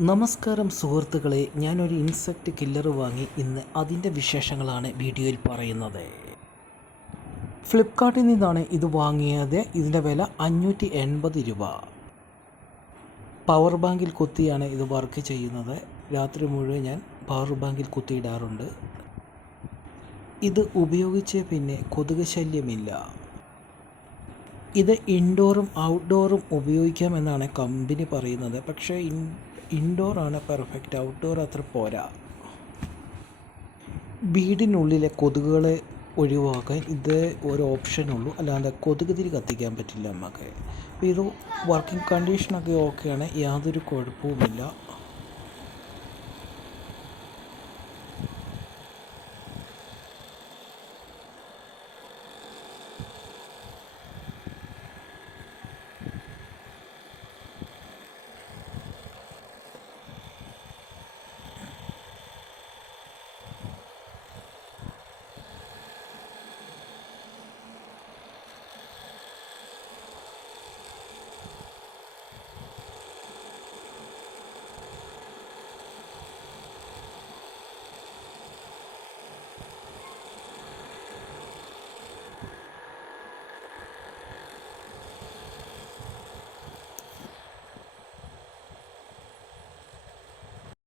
നമസ്കാരം സുഹൃത്തുക്കളെ. ഞാനൊരു ഇൻസെക്റ്റ് കില്ലർ വാങ്ങി ഇന്ന് അതിന്റെ വിശേഷങ്ങളാണ് വീഡിയോയിൽ പറയുന്നത്. ഫ്ലിപ്കാർട്ടിൽ നിന്നാണ് ഇത് വാങ്ങിയത്. ഇതിന്റെ വില അഞ്ഞൂറ്റി എൺപത് രൂപ. പവർ ബാങ്കിൽ കുത്തിയാണ് ഇത് വർക്ക് ചെയ്യുന്നത്. രാത്രി മുഴുവൻ ഞാൻ പവർ ബാങ്കിൽ കുത്തിയിടാറുണ്ട്. ഇത് ഉപയോഗിച്ച് പിന്നെ കൊതുക് ശല്യമില്ല. ഇത് ഇൻഡോറും ഔട്ട്ഡോറും ഉപയോഗിക്കാമെന്നാണ് കമ്പനി പറയുന്നത്. പക്ഷേ ഇൻ ഇൻഡോറാണ് പെർഫെക്റ്റ്. ഔട്ട്ഡോർ അത്ര പോരാ. വീടിനുള്ളിലെ കൊതുകുകളെ ഒഴിവാക്കാൻ ഇത് ഒരു ഓപ്ഷനുള്ളൂ അല്ലാതെ കൊതുക് തിരി കത്തിക്കാൻ പറ്റില്ല നമുക്ക് ഇത് വർക്കിംഗ് കണ്ടീഷനൊക്കെ ഓക്കെയാണ് യാതൊരു കുഴപ്പവുമില്ല.